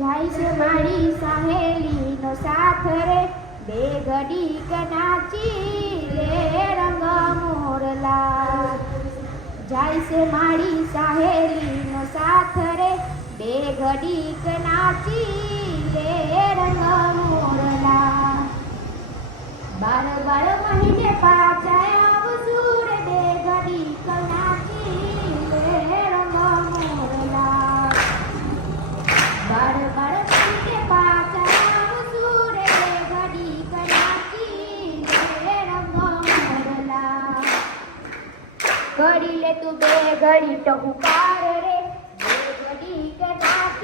જાય છે મારી સહેલીનો સાથ રે, બે ઘડી કનાચી રે રંગ મોરલા. જાય છે મારી સહેલી बेघडीक नाची रंग मोरला बाल बाळ महिने पाचाया वसूर बेघडीक नाची रंग मोरला बाळ बाळ महिने पाचाया वसूर बेघडीक नाची रंग मोरला घडीले तू बेघडी टहुकार रे.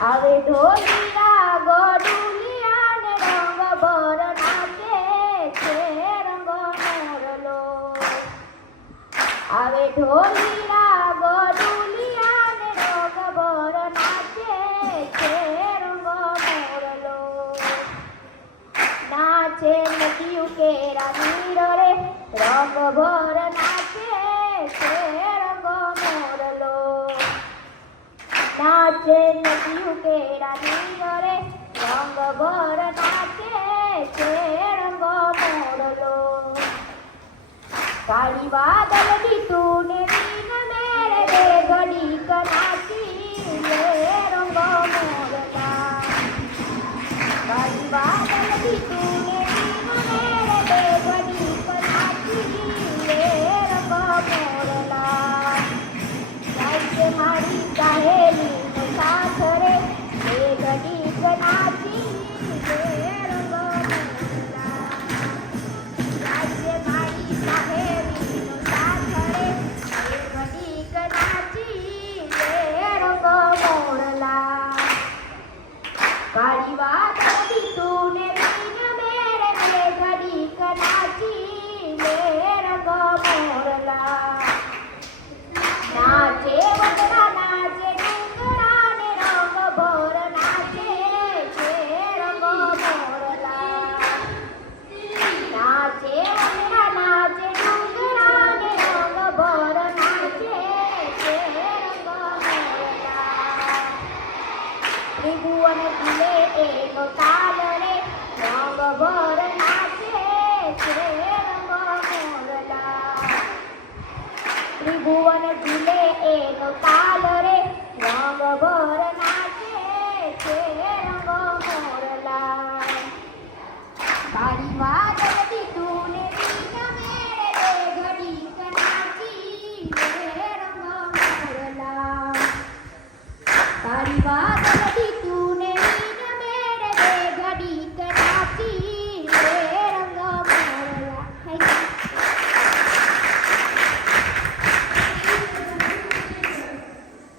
આવે ઢોલિયા ગોડુલિયા ને રંગ ભર નાચે છે રંગ મોરલો આવે ઢોલિયા ગોડુલિયા ને રંગ ભર નાચે છે રંગ મોરલો નાચે નદીયું કેરા નીર રે રંગ ભર છે નથી ઉકેરા દિવરે રંગ ભરતા કે છે રંગો મોડલો. કાળી વાદળ દીધું ને বর ফুলে এলো কালরে রঙ বর নাচে ত্রিভুবন ফুলে এলো কালরে রঙ বর নাচে রঙ মোরলা বাড়ি মা জগতি তুলে Bye.